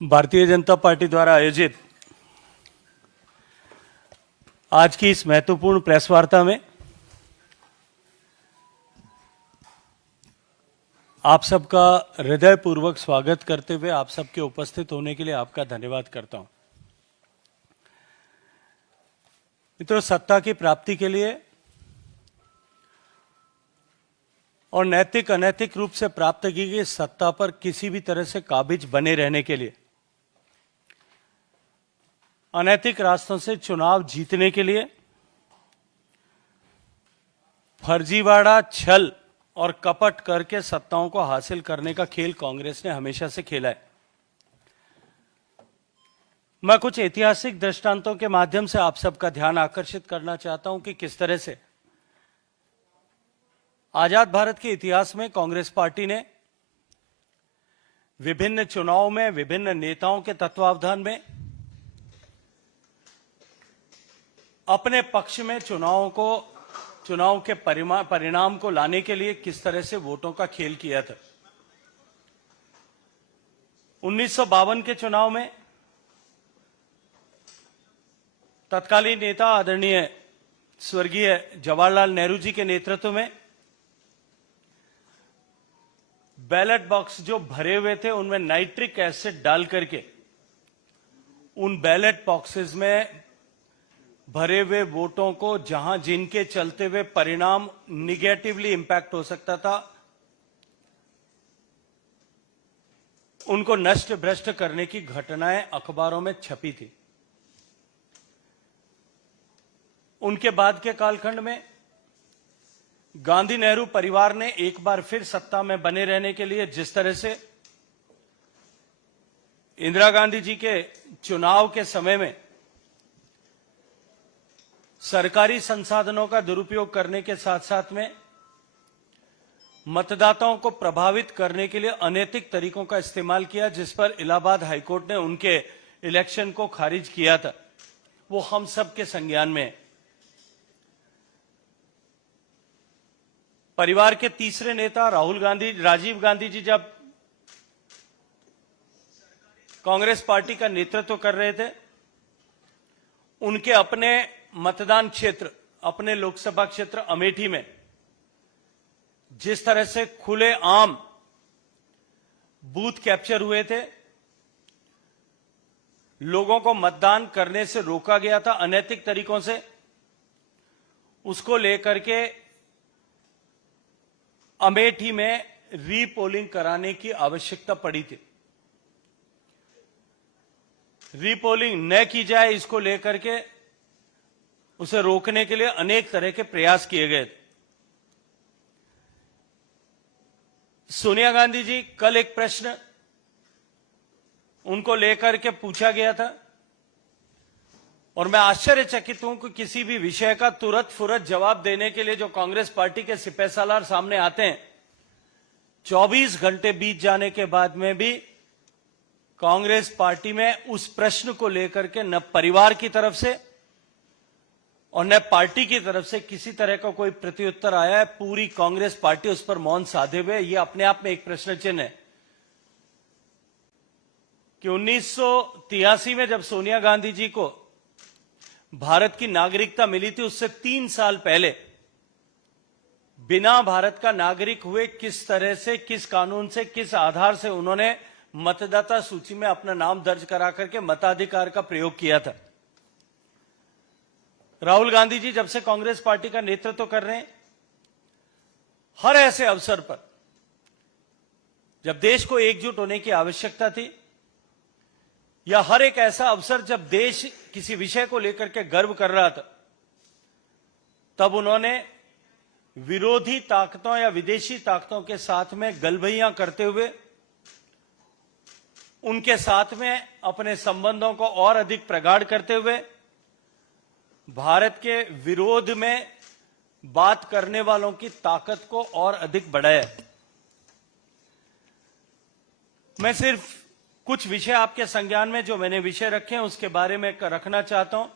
Bharatiya Janata party द्वारा आयोजित आज की इस महत्वपूर्ण प्रेस वार्ता में आप सबका हृदयपूर्वक स्वागत करते हुए आप सबके उपस्थित होने के लिए आपका धन्यवाद करता हूं। मित्रों, सत्ता की प्राप्ति के लिए और नैतिक अनैतिक रूप से प्राप्त की गई सत्ता पर किसी भी तरह से काबिज बने रहने के लिए, अनैतिक रास्तों से चुनाव जीतने के लिए फर्जीवाड़ा, छल और कपट करके सत्ताओं को हासिल करने का खेल कांग्रेस ने हमेशा से खेला है। मैं कुछ ऐतिहासिक दृष्टांतों के माध्यम से आप सबका ध्यान आकर्षित करना चाहता हूं कि किस तरह से आजाद भारत के इतिहास में कांग्रेस पार्टी ने विभिन्न चुनावों में विभिन्न नेताओं के तत्वावधान में अपने पक्ष में चुनाव के परिणाम को लाने के लिए किस तरह से वोटों का खेल किया था। 1952 के चुनाव में तत्कालीन नेता आदरणीय स्वर्गीय जवाहरलाल नेहरू जी के नेतृत्व में बैलेट बॉक्स जो भरे हुए थे उनमें नाइट्रिक एसिड डाल करके उन बैलेट बॉक्सेस में भरे हुए वोटों को, जहां जिनके चलते हुए परिणाम निगेटिवली इंपैक्ट हो सकता था, उनको नष्ट भ्रष्ट करने की घटनाएं अखबारों में छपी थी। उनके बाद के कालखंड में गांधी नेहरू परिवार ने एक बार फिर सत्ता में बने रहने के लिए जिस तरह से इंदिरा गांधी जी के चुनाव के समय में सरकारी संसाधनों का दुरुपयोग करने के साथ साथ में मतदाताओं को प्रभावित करने के लिए अनैतिक तरीकों का इस्तेमाल किया, जिस पर इलाहाबाद हाईकोर्ट ने उनके इलेक्शन को खारिज किया था, वो हम सब के संज्ञान में है। परिवार के तीसरे नेता राजीव गांधी जी जब कांग्रेस पार्टी का नेतृत्व कर रहे थे, उनके अपने मतदान क्षेत्र, अपने लोकसभा क्षेत्र अमेठी में जिस तरह से खुले आम बूथ कैप्चर हुए थे, लोगों को मतदान करने से रोका गया था अनैतिक तरीकों से, उसको लेकर के अमेठी में रीपोलिंग कराने की आवश्यकता पड़ी थी। रीपोलिंग न की जाए, इसको लेकर के उसे रोकने के लिए अनेक तरह के प्रयास किए गए। सोनिया गांधी जी, कल एक प्रश्न उनको लेकर के पूछा गया था और मैं आश्चर्यचकित हूं कि किसी भी विषय का तुरंत फुरत जवाब देने के लिए जो कांग्रेस पार्टी के सिपहसालार सामने आते हैं, 24 घंटे बीत जाने के बाद में भी कांग्रेस पार्टी में उस प्रश्न को लेकर के न परिवार की तरफ से और न पार्टी की तरफ से किसी तरह का कोई प्रत्युत्तर आया है। पूरी कांग्रेस पार्टी उस पर मौन साधे हुए। ये अपने आप में एक प्रश्न चिन्ह है कि 1983 में जब सोनिया गांधी जी को भारत की नागरिकता मिली थी, उससे 3 साल पहले बिना भारत का नागरिक हुए किस तरह से, किस कानून से, किस आधार से उन्होंने मतदाता सूची में अपना नाम दर्ज करा करके मताधिकार का प्रयोग किया था। राहुल गांधी जी जब से कांग्रेस पार्टी का नेतृत्व कर रहे हैं, हर ऐसे अवसर पर जब देश को एकजुट होने की आवश्यकता थी या हर एक ऐसा अवसर जब देश किसी विषय को लेकर के गर्व कर रहा था, तब उन्होंने विरोधी ताकतों या विदेशी ताकतों के साथ में गलभैयां करते हुए उनके साथ में अपने संबंधों को और अधिक प्रगाढ़ करते हुए भारत के विरोध में बात करने वालों की ताकत को और अधिक बढ़ाया। मैं सिर्फ कुछ विषय आपके संज्ञान में जो मैंने विषय रखे हैं उसके बारे में रखना चाहता हूं।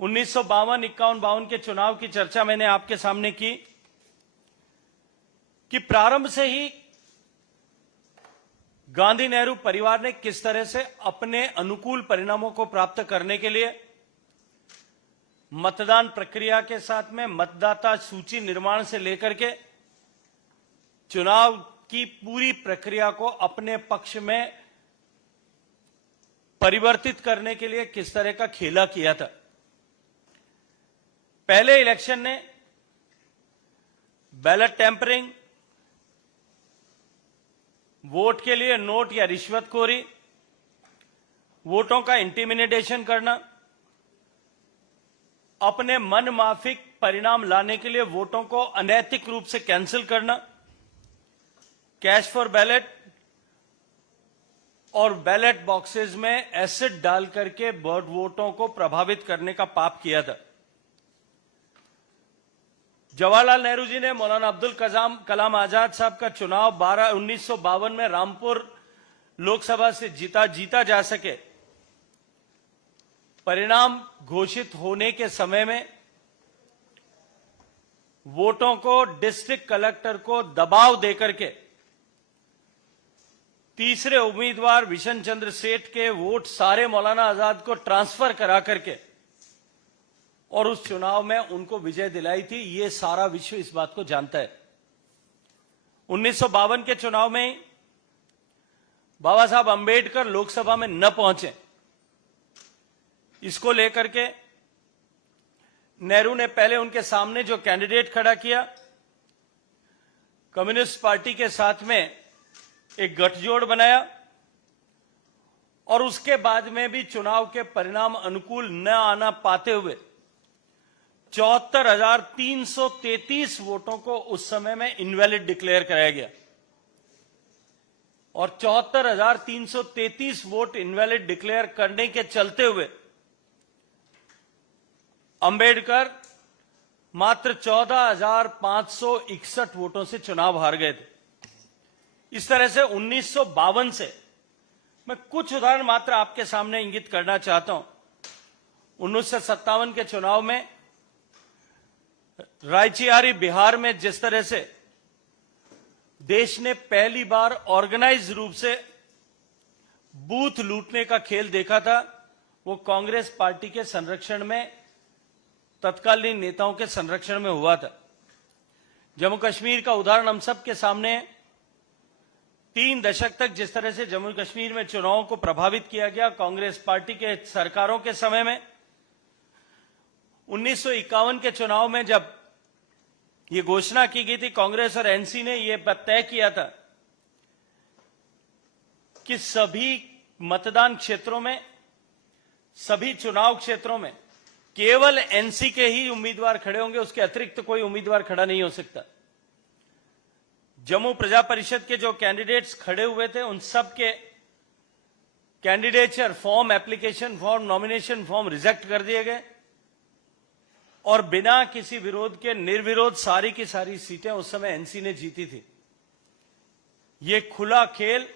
1952, 51 के चुनाव की चर्चा मैंने आपके सामने की कि प्रारंभ से ही गांधी नेहरू परिवार ने किस तरह से अपने अनुकूल परिणामों को प्राप्त करने के लिए मतदान प्रक्रिया के साथ में मतदाता सूची निर्माण से लेकर के चुनाव की पूरी प्रक्रिया को अपने पक्ष में परिवर्तित करने के लिए किस तरह का खेला किया था। पहले इलेक्शन ने बैलेट टेम्परिंग, वोट के लिए नोट या रिश्वतखोरी, वोटों का इंटिमिडेशन करना, अपने मन माफिक परिणाम लाने के लिए वोटों को अनैतिक रूप से कैंसिल करना, कैश फॉर बैलेट और बैलेट बॉक्सेस में एसिड डाल करके वोटों को प्रभावित करने का पाप किया था। जवाहरलाल नेहरू जी ने मौलाना अब्दुल कलाम आजाद साहब का चुनाव 1952 में रामपुर लोकसभा से जीता जा सके, परिणाम घोषित होने के समय में वोटों को डिस्ट्रिक्ट कलेक्टर को दबाव देकर के तीसरे उम्मीदवार विशन चंद्र सेठ के वोट सारे मौलाना आजाद को ट्रांसफर करा करके और उस चुनाव में उनको विजय दिलाई थी। ये सारा विश्व इस बात को जानता है। 1952 के चुनाव में बाबा साहब अंबेडकर लोकसभा में न पहुंचे, इसको लेकर के नेहरू ने पहले उनके सामने जो कैंडिडेट खड़ा किया, कम्युनिस्ट पार्टी के साथ में एक गठजोड़ बनाया और उसके बाद में भी चुनाव के परिणाम अनुकूल न आना पाते हुए 74,333 वोटों को उस समय में इनवैलिड डिक्लेयर कराया गया और 74,333 वोट इनवैलिड डिक्लेयर करने के चलते हुए अंबेडकर मात्र 14,561 वोटों से चुनाव हार गए थे। इस तरह से 1952 से मैं कुछ उदाहरण मात्र आपके सामने इंगित करना चाहता हूं। 1957 के चुनाव में रायचियारी बिहार में जिस तरह से देश ने पहली बार ऑर्गेनाइज रूप से बूथ लूटने का खेल देखा था, वो कांग्रेस पार्टी के संरक्षण में, तत्कालीन नेताओं के संरक्षण में हुआ था। जम्मू कश्मीर का उदाहरण हम सबके सामने है। 3 दशक तक जिस तरह से जम्मू कश्मीर में चुनावों को प्रभावित किया गया कांग्रेस पार्टी के सरकारों के समय में, 1951 के चुनाव में जब ये घोषणा की गई थी, कांग्रेस और एनसी ने यह तय किया था कि सभी मतदान क्षेत्रों में, सभी चुनाव क्षेत्रों में केवल एनसी के ही उम्मीदवार खड़े होंगे, उसके अतिरिक्त कोई उम्मीदवार खड़ा नहीं हो सकता। जम्मू प्रजा परिषद के जो कैंडिडेट्स खड़े हुए थे उन सब के candidature form, application form, nomination form reject कर दिए गए और बिना किसी विरोध के निर्विरोध सारी की सारी सीटें उस समय एनसी ने जीती थी। ये खुला खेल,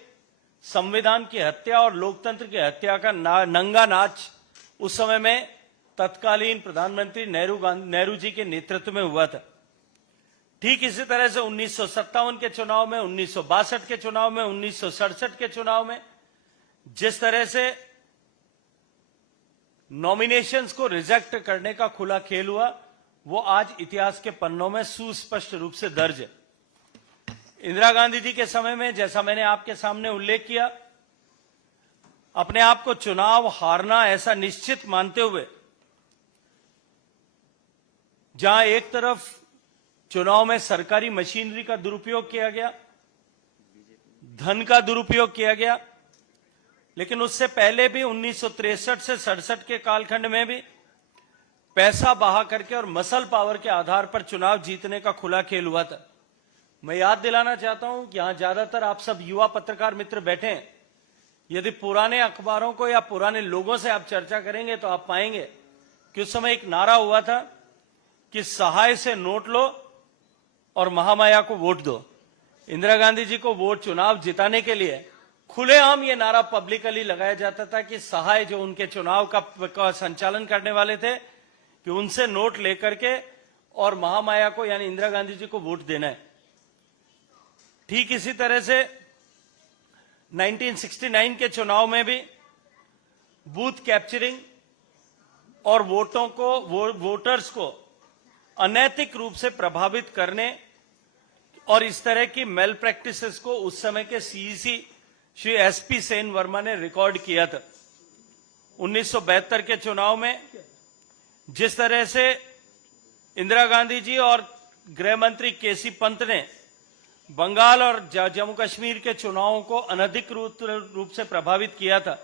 संविधान की हत्या और लोकतंत्र की हत्या का नंगा नाच उस समय में तत्कालीन प्रधानमंत्री नेहरू जी के नेतृत्व में हुआ था। ठीक इसी तरह से 1957 के चुनाव में, 1962 के चुनाव में, 1967 के चुनाव में जिस तरह से नॉमिनेशंस को रिजेक्ट करने का खुला खेल हुआ, वो आज इतिहास के पन्नों में सुस्पष्ट रूप से दर्ज है। इंदिरा गांधी जी के समय में, जैसा मैंने आपके सामने उल्लेख किया, अपने आप को चुनाव हारना ऐसा निश्चित मानते हुए, जहां एक तरफ चुनाव में सरकारी मशीनरी का दुरुपयोग किया गया, धन का दुरुपयोग किया गया, लेकिन उससे पहले भी 1963 से 67 के कालखंड में भी पैसा बहा करके और मसल पावर के आधार पर चुनाव जीतने का खुला खेल हुआ था। मैं याद दिलाना चाहता हूं कि यहां ज्यादातर आप सब युवा पत्रकार मित्र बैठे हैं। यदि पुराने अखबारों को या पुराने लोगों से आप चर्चा करेंगे तो आप पाएंगे कि उस समय एक नारा हुआ था कि सहाय से नोट लो और महामाया को वोट दो। इंदिरा गांधी जी को वोट चुनाव जिताने के लिए खुलेआम ये नारा पब्लिकली लगाया जाता था कि सहाय जो उनके चुनाव का संचालन करने वाले थे कि उनसे नोट लेकर के और महामाया को यानी इंदिरा गांधी जी को वोट देना है। ठीक इसी तरह से 1969 के चुनाव में भी बूथ कैप्चरिंग और वोटर्स को अनैतिक रूप से प्रभावित करने और इस तरह की मेल प्रैक्टिसेस को उस समय के सीईसी श्री एसपी सेन वर्मा ने रिकॉर्ड किया था। 1972 के चुनाव में जिस तरह से इंदिरा गांधी जी और गृह मंत्री केसी पंत ने बंगाल और जम्मू कश्मीर के चुनावों को अनधिकृत रूप से प्रभावित किया था,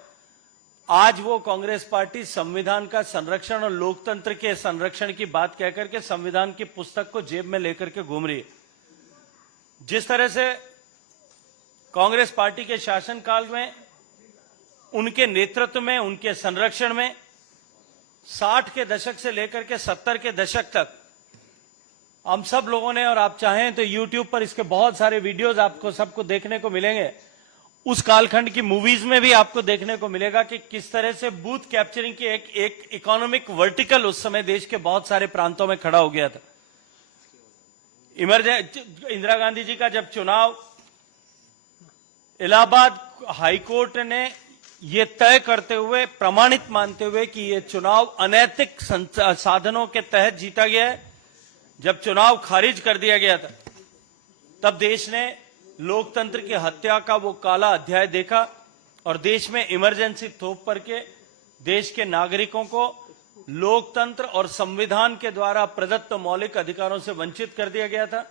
आज वो कांग्रेस पार्टी संविधान का संरक्षण और लोकतंत्र के संरक्षण की बात कहकर के संविधान की पुस्तक को जेब में लेकर के घूम रही है। जिस तरह से कांग्रेस पार्टी के शासनकाल में, उनके नेतृत्व में, उनके संरक्षण में 60 के दशक से लेकर के 70 के दशक तक हम सब लोगों ने, और आप चाहें तो YouTube पर इसके बहुत सारे वीडियोस आपको सबको देखने को मिलेंगे, उस कालखंड की मूवीज में भी आपको देखने को मिलेगा कि किस तरह से बूथ कैप्चरिंग की एक इकोनॉमिक वर्टिकल उस समय देश के बहुत सारे प्रांतों में खड़ा हो गया था। इंदिरा गांधी जी का जब चुनाव, इलाहाबाद हाईकोर्ट ने ये तय करते हुए, प्रमाणित मानते हुए कि ये चुनाव अनैतिक साधनों के तहत जीता गया है, जब चुनाव खारिज कर दिया गया था, तब देश ने लोकतंत्र की हत्या का वो काला अध्याय देखा और देश में इमरजेंसी थोप करके देश के नागरिकों को लोकतंत्र और संविधान के द्वारा प्रदत्त मौलिक अधिकारों से वंचित कर दिया गया था।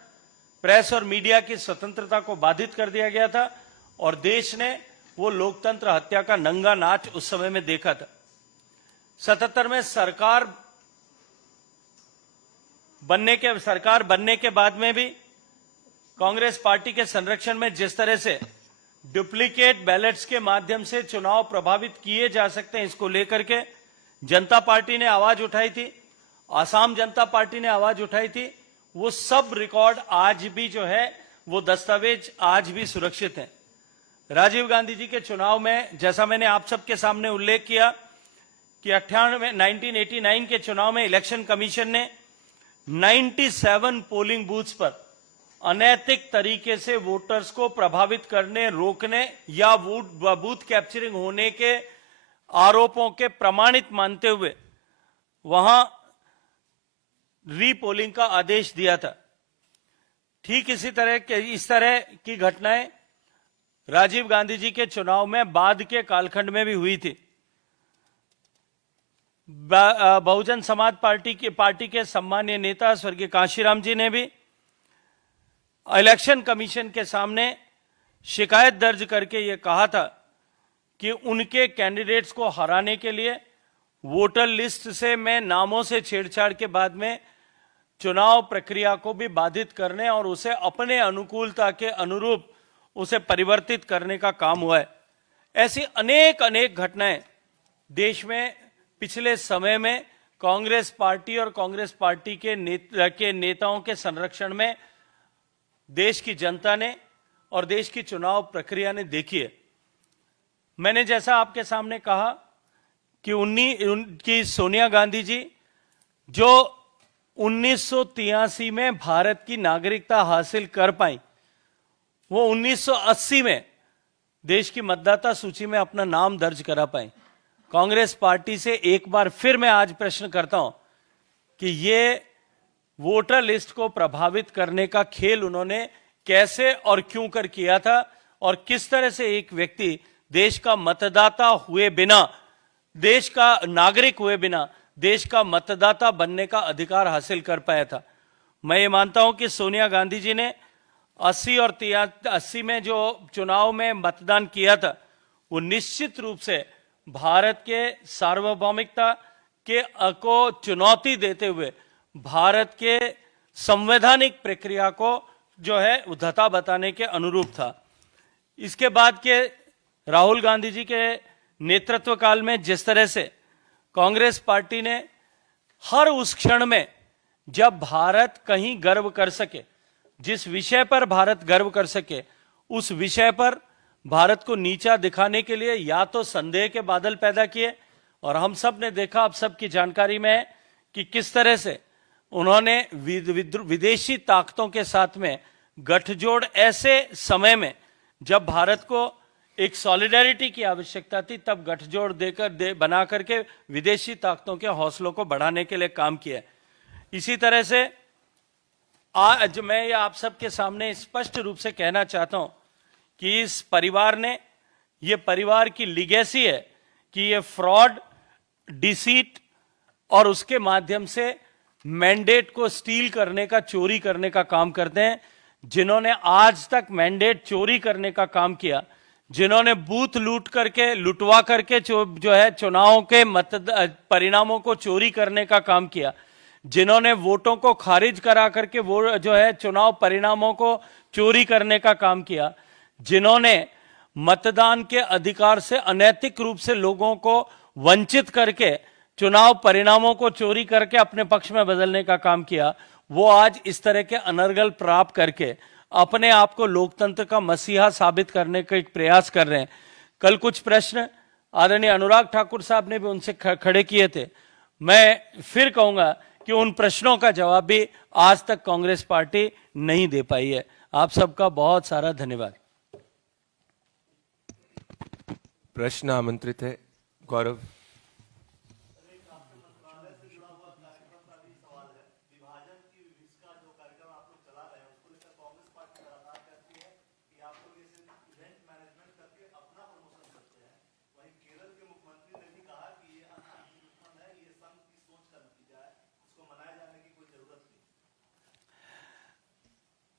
प्रेस और मीडिया की स्वतंत्रता को बाधित कर दिया गया था और देश ने वो लोकतंत्र हत्या का नंगा नाच उस समय में देखा था। 77 में सरकार बनने के बाद में भी कांग्रेस पार्टी के संरक्षण में जिस तरह से डुप्लीकेट बैलेट्स के माध्यम से चुनाव प्रभावित किए जा सकते हैं, इसको लेकर के जनता पार्टी ने आवाज उठाई थी, आसाम जनता पार्टी ने आवाज उठाई थी। वो सब रिकॉर्ड आज भी जो है, वो दस्तावेज आज भी सुरक्षित हैं। राजीव गांधी जी के चुनाव में, जैसा मैंने आप सबके सामने उल्लेख किया कि 1989 के चुनाव में इलेक्शन कमीशन ने 97 पोलिंग बूथ्स पर अनैतिक तरीके से वोटर्स को प्रभावित करने, रोकने या बूथ कैप्चरिंग होने के आरोपों के प्रमाणित मानते हुए वहां रीपोलिंग का आदेश दिया था। ठीक इस तरह की घटनाएं राजीव गांधी जी के चुनाव में बाद के कालखंड में भी हुई थी। बहुजन समाज पार्टी के सम्मानीय नेता स्वर्गीय कांशीराम जी ने भी इलेक्शन कमीशन के सामने शिकायत दर्ज करके ये कहा था कि उनके कैंडिडेट्स को हराने के लिए वोटर लिस्ट से में नामों से छेड़छाड़ के बाद में चुनाव प्रक्रिया को भी बाधित करने और उसे अपने अनुकूलता के अनुरूप उसे परिवर्तित करने का काम हुआ है। ऐसी अनेक घटनाएं देश में पिछले समय में कांग्रेस पार्टी और कांग्रेस पार्टी के नेताओं के संरक्षण में देश की जनता ने और देश की चुनाव प्रक्रिया ने देखी है। मैंने जैसा आपके सामने कहा कि सोनिया गांधी जी जो 1983 में भारत की नागरिकता हासिल कर पाई, वो 1980 में देश की मतदाता सूची में अपना नाम दर्ज करा पाई। कांग्रेस पार्टी से एक बार फिर मैं आज प्रश्न करता हूं कि ये वोटर लिस्ट को प्रभावित करने का खेल उन्होंने कैसे और क्यों कर किया था और किस तरह से एक व्यक्ति देश का मतदाता हुए बिना, देश का नागरिक हुए बिना देश का मतदाता बनने का अधिकार हासिल कर पाया था। मैं ये मानता हूं कि सोनिया गांधी जी ने 80 में जो चुनाव में मतदान किया था, वो निश्चित रूप से भारत के सार्वभौमिकता को चुनौती देते हुए भारत के संवैधानिक प्रक्रिया को जो है उद्धता बताने के अनुरूप था। इसके बाद के राहुल गांधी जी के नेतृत्व काल में जिस तरह से कांग्रेस पार्टी ने हर उस क्षण में जब भारत कहीं गर्व कर सके, जिस विषय पर भारत गर्व कर सके, उस विषय पर भारत को नीचा दिखाने के लिए या तो संदेह के बादल पैदा किए, और हम सब ने देखा, आप सबकी जानकारी में है कि किस तरह से उन्होंने विदेशी ताकतों के साथ में गठजोड़, ऐसे समय में जब भारत को एक सॉलिडेरिटी की आवश्यकता थी, तब गठजोड़ बना करके विदेशी ताकतों के हौसलों को बढ़ाने के लिए काम किया। इसी तरह से आज मैं ये आप सबके सामने स्पष्ट रूप से कहना चाहता हूं कि इस परिवार ने, ये परिवार की लीगेसी है कि ये फ्रॉड, डिसीट और उसके माध्यम से मैंडेट को स्टील करने का, चोरी करने का काम करते हैं। जिन्होंने आज तक मैंडेट चोरी करने का काम किया, जिन्होंने बूथ लूट करके, लुटवा करके जो है चुनावों के परिणामों को चोरी करने का काम किया, जिन्होंने वोटों को खारिज करा करके वो जो है चुनाव परिणामों को चोरी करने का काम किया, जिन्होंने मतदान के अधिकार से अनैतिक रूप से लोगों को वंचित करके चुनाव परिणामों को चोरी करके अपने पक्ष में बदलने का काम किया, वो आज इस तरह के अनर्गल प्राप्त करके अपने आप को लोकतंत्र का मसीहा साबित करने का एक प्रयास कर रहे हैं। कल कुछ प्रश्न आदरणीय अनुराग ठाकुर साहब ने भी उनसे खड़े किए थे। मैं फिर कहूंगा कि उन प्रश्नों का जवाब भी आज तक कांग्रेस पार्टी नहीं दे पाई है। आप सबका बहुत सारा धन्यवाद। प्रश्न आमंत्रित है गौरव।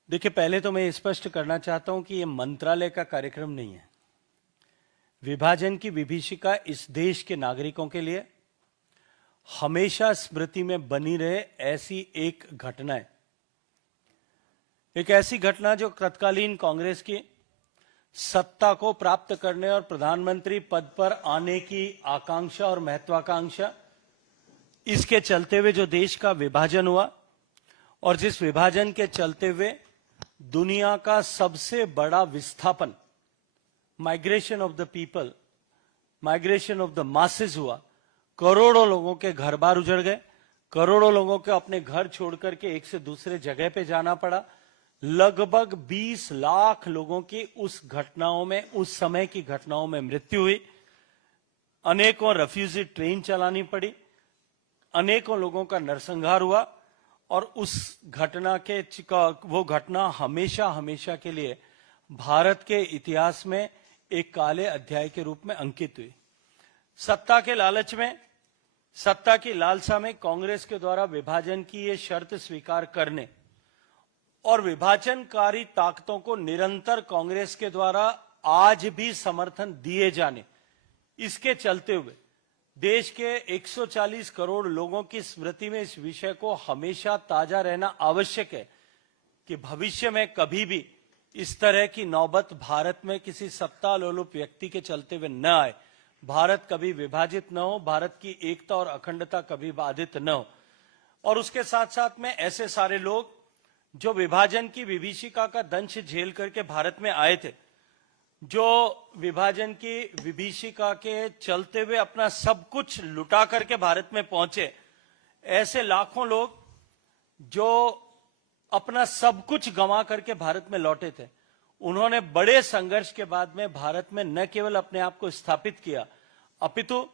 देखिए, पहले तो मैं स्पष्ट करना चाहता हूं कि यह मंत्रालय का कार्यक्रम नहीं है। विभाजन की विभीषिका इस देश के नागरिकों के लिए हमेशा स्मृति में बनी रहे ऐसी एक घटना है। एक ऐसी घटना जो तत्कालीन कांग्रेस की सत्ता को प्राप्त करने और प्रधानमंत्री पद पर आने की आकांक्षा और महत्वाकांक्षा, इसके चलते हुए जो देश का विभाजन हुआ और जिस विभाजन के चलते हुए दुनिया का सबसे बड़ा विस्थापन, migration of the people, migration of the masses हुआ। करोड़ों लोगों के घर बार उजड़ गए, करोड़ों लोगों को अपने घर छोड़कर के एक से दूसरे जगह पे जाना पड़ा। लगभग 20 लाख लोगों की उस घटनाओं में, उस समय की घटनाओं में मृत्यु हुई। अनेकों रेफ्यूजी ट्रेन चलानी पड़ी, अनेकों लोगों का नरसंहार हुआ और उस घटना के वो घटना हमेशा हमेशा के लिए भारत के इतिहास में एक काले अध्याय के रूप में अंकित हुई। सत्ता के लालच में, सत्ता की लालसा में कांग्रेस के द्वारा विभाजन की ये शर्त स्वीकार करने और विभाजनकारी ताकतों को निरंतर कांग्रेस के द्वारा आज भी समर्थन दिए जाने, इसके चलते हुए देश के 140 करोड़ लोगों की स्मृति में इस विषय को हमेशा ताजा रहना आवश्यक है कि भविष्य में कभी भी इस तरह की नौबत भारत में किसी सत्ता लोलुप व्यक्ति के चलते हुए न आए। भारत कभी विभाजित न हो, भारत की एकता और अखंडता कभी बाधित न हो। और उसके साथ साथ में ऐसे सारे लोग जो विभाजन की विभीषिका का दंश झेल करके भारत में आए थे, जो विभाजन की विभीषिका के चलते हुए अपना सब कुछ लुटा करके भारत में पहुंचे, ऐसे लाखों लोग जो अपना सब कुछ गंवा करके भारत में लौटे थे, उन्होंने बड़े संघर्ष के बाद में भारत में न केवल अपने आप को स्थापित किया, अपितु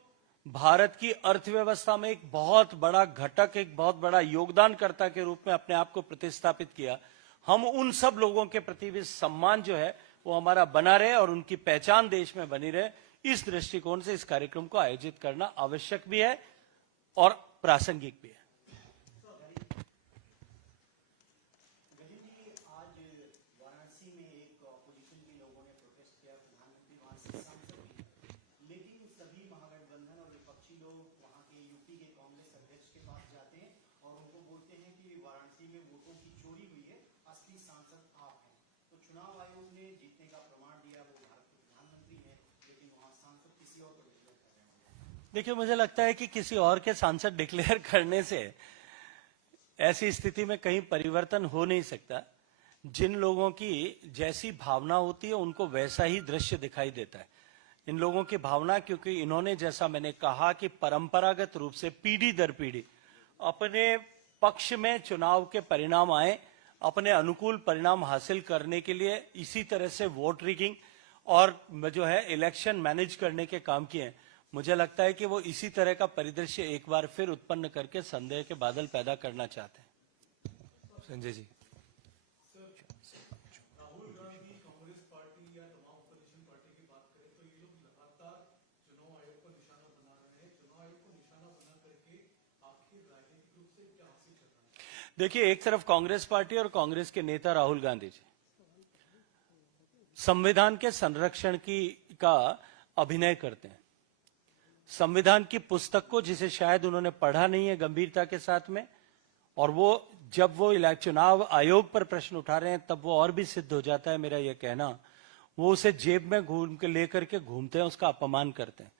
भारत की अर्थव्यवस्था में एक बहुत बड़ा घटक, एक बहुत बड़ा योगदानकर्ता के रूप में अपने आप को प्रतिस्थापित किया। हम उन सब लोगों के प्रति भी सम्मान जो है वो हमारा बना रहे और उनकी पहचान देश में बनी रहे। इस दृष्टिकोण से इस कार्यक्रम को आयोजित करना आवश्यक भी है और प्रासंगिक भी है। चुनाव आयोग ने जीतने का प्रमाण दिया, वो भारत के प्रधानमंत्री हैं, लेकिन वहां सांसद किसी और को डिक्लेयर कर रहे हैं। देखिए, मुझे लगता है कि किसी और के सांसद डिक्लेयर करने से ऐसी स्थिति में कहीं परिवर्तन हो नहीं सकता। जिन लोगों की जैसी भावना होती है उनको वैसा ही दृश्य दिखाई देता है। इन लोगों की भावना, क्योंकि इन्होंने, जैसा मैंने कहा कि परंपरागत रूप से पीढ़ी दर पीढ़ी अपने पक्ष में चुनाव के परिणाम आए, अपने अनुकूल परिणाम हासिल करने के लिए इसी तरह से वोट रिगिंग और जो है इलेक्शन मैनेज करने के काम किए हैं, मुझे लगता है कि वो इसी तरह का परिदृश्य एक बार फिर उत्पन्न करके संदेह के बादल पैदा करना चाहते हैं। संजय जी। राहुल गांधी कांग्रेस पार्टी या तमाम अपोजिशन पार्टी की बात करें तो ये लोग लगातार चुनाव आयोग को निशाना बना रहे हैं। चुनाव आयोग को निशाना बना करके आखिर राजनीतिक रूप से क्या हासिल कर रहे हैं? देखिए, एक तरफ कांग्रेस पार्टी और कांग्रेस के नेता राहुल गांधी जी संविधान के संरक्षण का अभिनय करते हैं। संविधान की पुस्तक को, जिसे शायद उन्होंने पढ़ा नहीं है गंभीरता के साथ में, और वो जब वो चुनाव आयोग पर प्रश्न उठा रहे हैं तब वो और भी सिद्ध हो जाता है मेरा यह कहना, वो उसे जेब में घूम के लेकर के घूमते हैं, उसका अपमान करते हैं।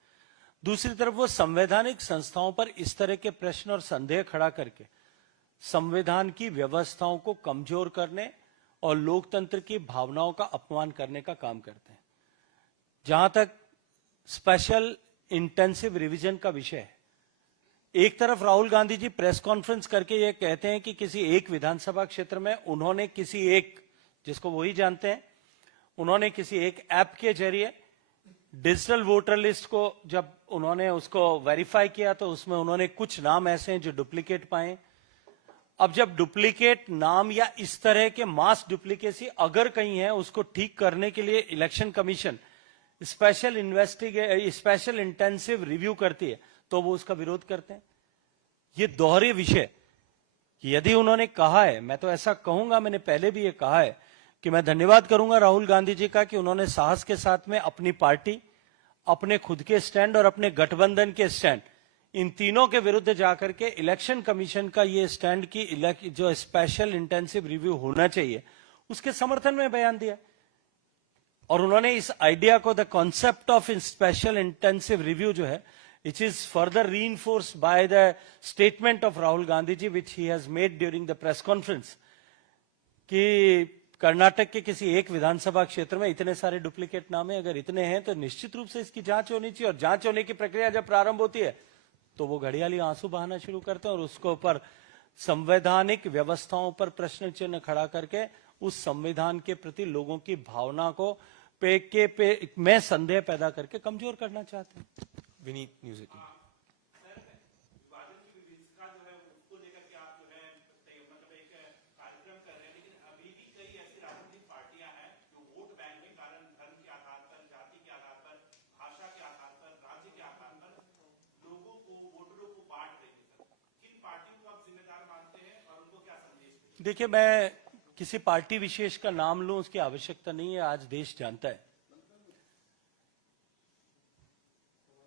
दूसरी तरफ वो संवैधानिक संस्थाओं पर इस तरह के प्रश्न और संदेह खड़ा करके संविधान की व्यवस्थाओं को कमजोर करने और लोकतंत्र की भावनाओं का अपमान करने का काम करते हैं। जहां तक स्पेशल इंटेंसिव रिवीजन का विषय है, एक तरफ राहुल गांधी जी प्रेस कॉन्फ्रेंस करके ये कहते हैं कि किसी एक विधानसभा क्षेत्र में उन्होंने किसी एक, जिसको वही जानते हैं, उन्होंने किसी एक ऐप के जरिए डिजिटल वोटर लिस्ट को जब उन्होंने उसको वेरीफाई किया तो उसमें उन्होंने कुछ नाम ऐसे हैं जो डुप्लीकेट पाए। अब जब डुप्लीकेट नाम या इस तरह के मास डुप्लीकेसी अगर कहीं है, उसको ठीक करने के लिए election commission special intensive review करती है तो वो उसका विरोध करते हैं। ये दोहरे विषय, यदि उन्होंने कहा है, मैं तो ऐसा कहूंगा, मैंने पहले भी ये कहा है कि मैं धन्यवाद करूंगा राहुल गांधी जी का कि उन्होंने साहस के साथ में अपनी पार्टी, अपने खुद के स्टैंड और अपने गठबंधन के स्टैंड, इन तीनों के विरुद्ध जाकर के इलेक्शन कमीशन का ये स्टैंड की जो स्पेशल इंटेंसिव रिव्यू होना चाहिए उसके समर्थन में बयान दिया। और उन्होंने इस आइडिया को, the concept of special intensive review जो है, which is further reinforced by the statement of Rahul Gandhi ji which he has made during the press conference, कि कर्नाटक के किसी एक विधानसभा क्षेत्र में इतने सारे डुप्लीकेट नाम हैं, अगर इतने हैं तो निश्चित रूप से इसकी जांच होनी चाहिए, और जांच होने की प्रक्रिया जब प्रारंभ होती है तो वो घड़ियाली आंसू बहाना शुरू करते हैं और उसको ऊपर संवैधानिक व्यवस्थाओं पर प्रश्न चिन्ह खड़ा करके उस संविधान के प्रति लोगों की भावना को में संदेह पैदा करके कमजोर करना चाहते हैं। विनीत, न्यूज़ 18। सर, विभाजन की विविधता जो है उसको लेकर के आप जो है मतलब एक कार्यक्रम कर रहे हैं, लेकिन अभी भी कई ऐसी राजनीतिक पार्टियां हैं जो वोट बैंक के कारण धर्म के आधार पर, जाति के आधार पर, भाषा के आधार पर, राज्य के आधार पर लोगों को, वोटरों को बांट रही है। सर, किन पार्टियों को आप जिम्मेदार मानते हैं और उनको क्या संदेश देते हैं? देखिए, मैं किसी पार्टी विशेष का नाम लूं उसकी आवश्यकता नहीं है। आज देश जानता है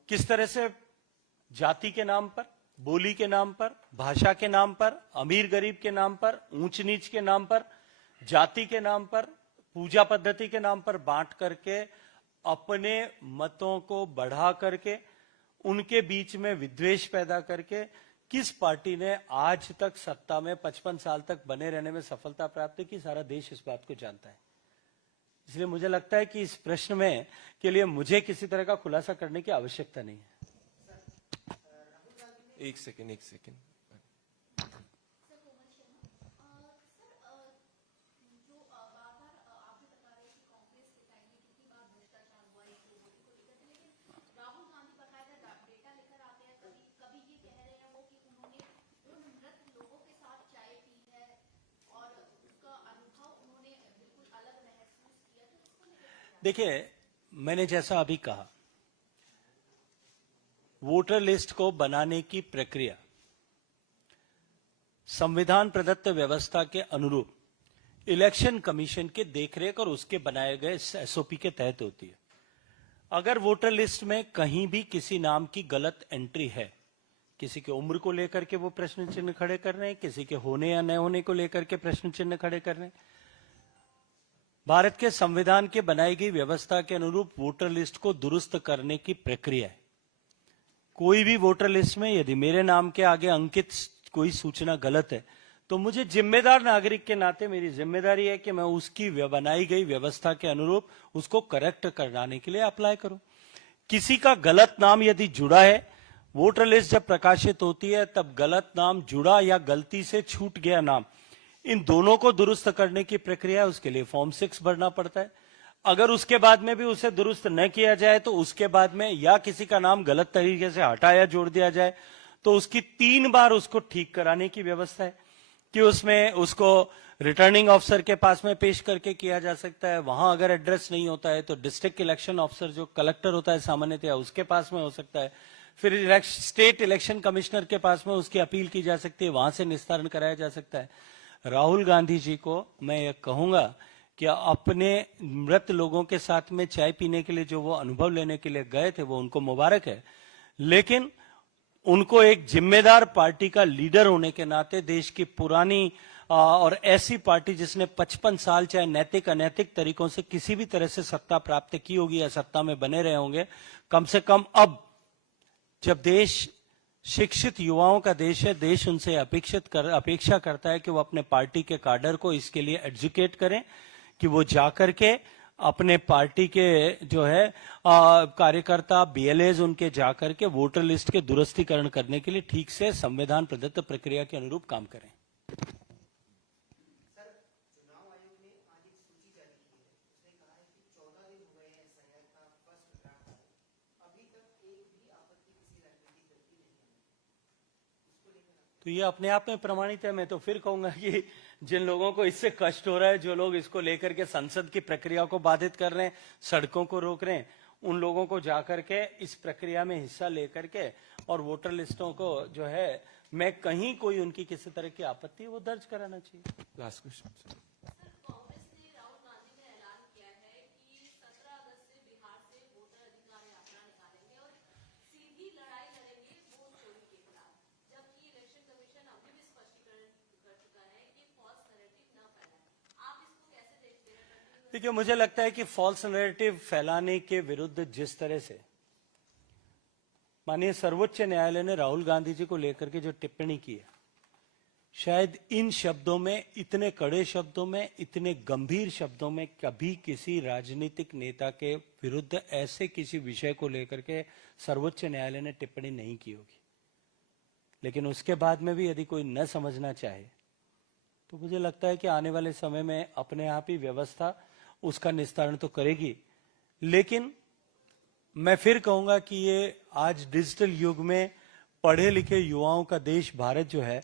किस तरह से जाति के नाम पर, बोली के नाम पर, भाषा के नाम पर, अमीर गरीब के नाम पर, ऊंच नीच के नाम पर, जाति के नाम पर, पूजा पद्धति के नाम पर बांट करके अपने मतों को बढ़ा करके उनके बीच में विद्वेष पैदा करके किस पार्टी ने आज तक सत्ता में 55 साल तक बने रहने में सफलता प्राप्त की, सारा देश इस बात को जानता है। इसलिए मुझे लगता है कि इस प्रश्न में के लिए मुझे किसी तरह का खुलासा करने की आवश्यकता नहीं है। एक सेकेंड। देखिए, मैंने जैसा अभी कहा, वोटर लिस्ट को बनाने की प्रक्रिया संविधान प्रदत्त व्यवस्था के अनुरूप इलेक्शन कमीशन के देखरेख और उसके बनाए गए एसओपी के तहत होती है। अगर वोटर लिस्ट में कहीं भी किसी नाम की गलत एंट्री है, किसी की उम्र को लेकर के वो प्रश्न चिन्ह खड़े कर रहे हैं, किसी के होने या न होने को लेकर के प्रश्न चिन्ह खड़े कर रहे हैं, भारत के संविधान के बनाई गई व्यवस्था के अनुरूप वोटर लिस्ट को दुरुस्त करने की प्रक्रिया है। कोई भी वोटर लिस्ट में यदि मेरे नाम के आगे अंकित कोई सूचना गलत है तो मुझे जिम्मेदार नागरिक के नाते मेरी जिम्मेदारी है कि मैं उसकी बनाई गई व्यवस्था के अनुरूप उसको करेक्ट कराने के लिए अप्लाई करूं। किसी का गलत नाम यदि जुड़ा है, वोटर लिस्ट जब प्रकाशित होती है तब गलत नाम जुड़ा या गलती से छूट गया नाम, इन दोनों को दुरुस्त करने की प्रक्रिया है। उसके लिए फॉर्म 6 भरना पड़ता है। अगर उसके बाद में भी उसे दुरुस्त न किया जाए तो उसके बाद में या किसी का नाम गलत तरीके से हटाया जोड़ दिया जाए तो उसकी 3 बार उसको ठीक कराने की व्यवस्था है कि उसमें उसको रिटर्निंग ऑफिसर के पास में पेश करके किया जा सकता है। वहां अगर एड्रेस नहीं होता है तो डिस्ट्रिक्ट इलेक्शन ऑफिसर जो कलेक्टर होता है सामान्यतया उसके पास में हो सकता है। फिर स्टेट इलेक्शन कमिश्नर के पास में उसकी अपील की जा सकती है, वहां से निस्तारण कराया जा सकता है। राहुल गांधी जी को मैं ये कहूंगा कि अपने मृत लोगों के साथ में चाय पीने के लिए जो वो अनुभव लेने के लिए गए थे वो उनको मुबारक है, लेकिन उनको एक जिम्मेदार पार्टी का लीडर होने के नाते देश की पुरानी और ऐसी पार्टी जिसने 55 साल चाहे नैतिक अनैतिक तरीकों से किसी भी तरह से सत्ता प्राप्त की होगी या सत्ता में बने रहे होंगे, कम से कम अब जब देश शिक्षित युवाओं का देश है, देश उनसे अपेक्षा करता है कि वो अपने पार्टी के काडर को इसके लिए एजुकेट करें कि वो जाकर के अपने पार्टी के जो है कार्यकर्ता बीएलएज उनके जाकर के वोटर लिस्ट के दुरुस्तीकरण करने के लिए ठीक से संविधान प्रदत्त प्रक्रिया के अनुरूप काम करें। तो ये अपने आप में प्रमाणित है। मैं तो फिर कहूंगा कि जिन लोगों को इससे कष्ट हो रहा है, जो लोग इसको लेकर के संसद की प्रक्रिया को बाधित कर रहे हैं, सड़कों को रोक रहे हैं, उन लोगों को जाकर के इस प्रक्रिया में हिस्सा लेकर के और वोटर लिस्टों को जो है मैं कहीं कोई उनकी किसी तरह की आपत्ति है वो दर्ज कराना चाहिए। Last question. देखिए, मुझे लगता है कि फॉल्स नैरेटिव फैलाने के विरुद्ध जिस तरह से माननीय सर्वोच्च न्यायालय ने राहुल गांधी जी को लेकर के जो टिप्पणी की है, शायद इन शब्दों में, इतने कड़े शब्दों में, इतने गंभीर शब्दों में कभी किसी राजनीतिक नेता के विरुद्ध ऐसे किसी विषय को लेकर के सर्वोच्च न्यायालय ने टिप्पणी नहीं की होगी। लेकिन उसके बाद में भी यदि कोई न समझना चाहे तो मुझे लगता है कि आने वाले समय में अपने आप ही व्यवस्था उसका निस्तारण तो करेगी। लेकिन मैं फिर कहूंगा कि ये आज डिजिटल युग में पढ़े लिखे युवाओं का देश भारत जो है,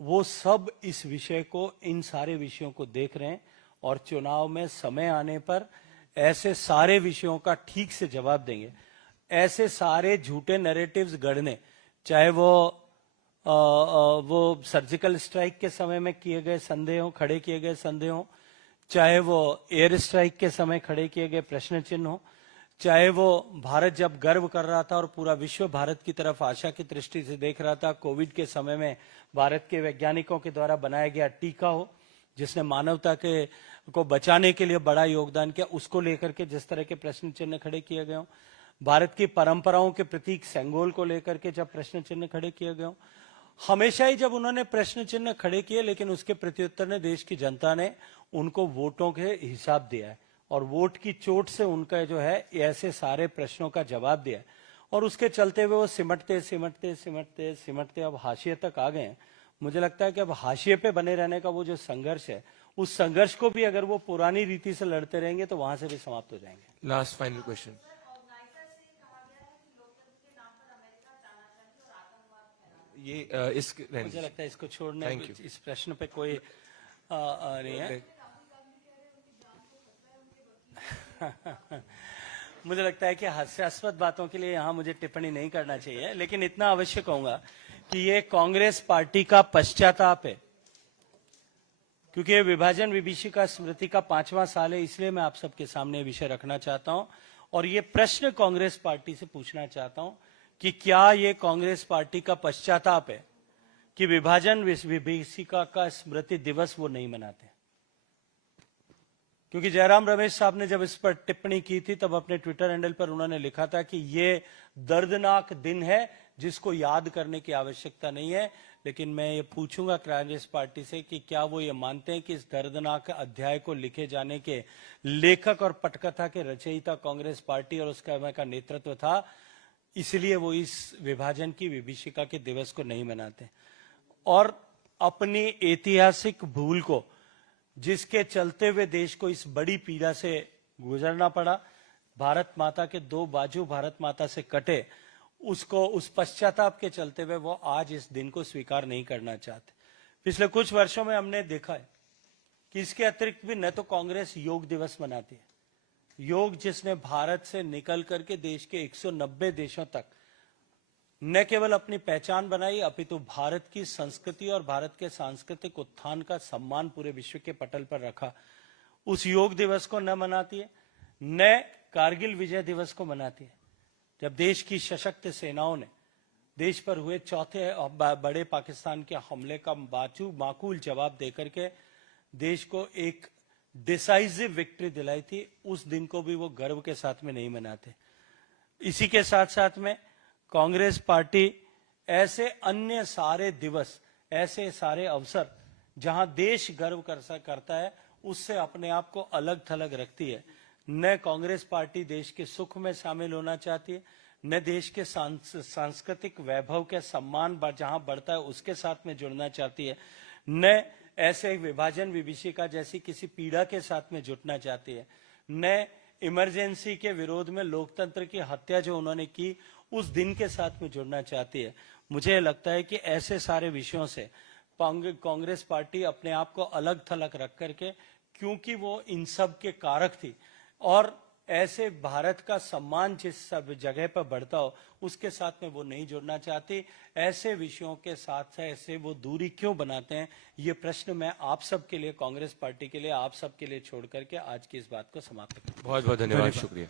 वो सब इस विषय को, इन सारे विषयों को देख रहे हैं और चुनाव में समय आने पर ऐसे सारे विषयों का ठीक से जवाब देंगे। ऐसे सारे झूठे नैरेटिव्स गढ़ने, चाहे वो सर्जिकल स्ट्राइक के समय में किए गए संदेह हो, खड़े किए गए संदेह हो, चाहे वो एयर स्ट्राइक के समय खड़े किए गए प्रश्न चिन्ह हो, चाहे वो भारत जब गर्व कर रहा था और पूरा विश्व भारत की तरफ आशा की दृष्टि से देख रहा था, कोविड के समय में भारत के वैज्ञानिकों के द्वारा बनाया गया टीका हो जिसने मानवता को बचाने के लिए बड़ा योगदान किया, उसको लेकर के जिस तरह के प्रश्न चिन्ह खड़े किए गए हों, भारत की परंपराओं के प्रतीक सेंगोल को लेकर के जब प्रश्न चिन्ह खड़े किए गए हों, हमेशा ही जब उन्होंने प्रश्न चिन्ह खड़े किए, लेकिन उसके प्रत्युत्तर ने देश की जनता ने उनको वोटों के हिसाब दिया है और वोट की चोट से उनका जो है ऐसे सारे प्रश्नों का जवाब दिया है और उसके चलते हुए वो सिमटते सिमटते सिमटते सिमटते अब हाशिए तक आ गए हैं। मुझे लगता है कि अब हाशिए पे बने रहने का वो जो संघर्ष है, उस संघर्ष को भी अगर वो पुरानी रीति से लड़ते रहेंगे तो वहां से भी समाप्त हो जाएंगे। Last final question. ये मुझे लगता है इसको छोड़ने, इस प्रश्न पे कोई नहीं है। मुझे लगता है कि हास्यास्पद बातों के लिए यहां मुझे टिप्पणी नहीं करना चाहिए, लेकिन इतना अवश्य कहूंगा कि ये कांग्रेस पार्टी का पश्चाताप है, क्योंकि ये विभाजन विभीषिका स्मृति का 5वां साल है। इसलिए मैं आप सबके सामने विषय रखना चाहता हूं और ये प्रश्न कांग्रेस पार्टी से पूछना चाहता हूं कि क्या ये कांग्रेस पार्टी का पश्चाताप है कि विभाजन विभीषिका का स्मृति दिवस वो नहीं मनाते। क्योंकि जयराम रमेश साहब ने जब इस पर टिप्पणी की थी तब अपने ट्विटर हैंडल पर उन्होंने लिखा था कि ये दर्दनाक दिन है जिसको याद करने की आवश्यकता नहीं है। लेकिन मैं ये पूछूंगा कांग्रेस पार्टी से कि क्या वो ये मानते हैं कि इस दर्दनाक अध्याय को लिखे जाने के लेखक और पटकथा के रचयिता कांग्रेस पार्टी और उसका का नेतृत्व था, इसलिए वो इस विभाजन की विभीषिका के दिवस को नहीं मनाते और अपनी ऐतिहासिक भूल को, जिसके चलते हुए देश को इस बड़ी पीड़ा से गुजरना पड़ा, भारत माता के दो बाजू भारत माता से कटे, उसको उस पश्चाताप के चलते हुए वो आज इस दिन को स्वीकार नहीं करना चाहते। पिछले कुछ वर्षों में हमने देखा है कि इसके अतिरिक्त भी न तो कांग्रेस योग दिवस मनाती है, योग जिसने भारत से निकल करके देश के 190 देशों तक न केवल अपनी पहचान बनाई, अपितु भारत की संस्कृति और भारत के सांस्कृतिक उत्थान का सम्मान पूरे विश्व के पटल पर रखा, उस योग दिवस को न मनाती है, न कारगिल विजय दिवस को मनाती है, जब देश की सशक्त सेनाओं ने देश पर हुए चौथे बड़े पाकिस्तान के हमले का माकूल जवाब देकर के देश को एक डिसाइसिव विक्ट्री दिलाई थी, उस दिन को भी वो गर्व के साथ में नहीं मनाते। इसी के साथ साथ में कांग्रेस पार्टी ऐसे अन्य सारे दिवस, ऐसे सारे अवसर जहां देश गर्व करता है, उससे अपने आप को अलग थलग रखती है। न कांग्रेस पार्टी देश के सुख में शामिल होना चाहती है, न देश के सांस्कृतिक वैभव के सम्मान जहां बढ़ता है उसके साथ में जुड़ना चाहती है, न ऐसे विभाजन विभीषिका जैसी किसी पीड़ा के साथ में जुटना चाहती है, न इमरजेंसी के विरोध में लोकतंत्र की हत्या जो उन्होंने की उस दिन के साथ में जुड़ना चाहती है। मुझे लगता है कि ऐसे सारे विषयों से कांग्रेस पार्टी अपने आप को अलग थलग रख करके, क्योंकि वो इन सब के कारक थी और ऐसे भारत का सम्मान जिस सब जगह पर बढ़ता हो उसके साथ में वो नहीं जुड़ना चाहती। ऐसे विषयों के साथ ऐसे वो दूरी क्यों बनाते हैं, ये प्रश्न मैं आप सब के लिए, कांग्रेस पार्टी के लिए, आप सब के लिए छोड़ करके आज की इस बात को समाप्त करता हूं। बहुत बहुत धन्यवाद, शुक्रिया।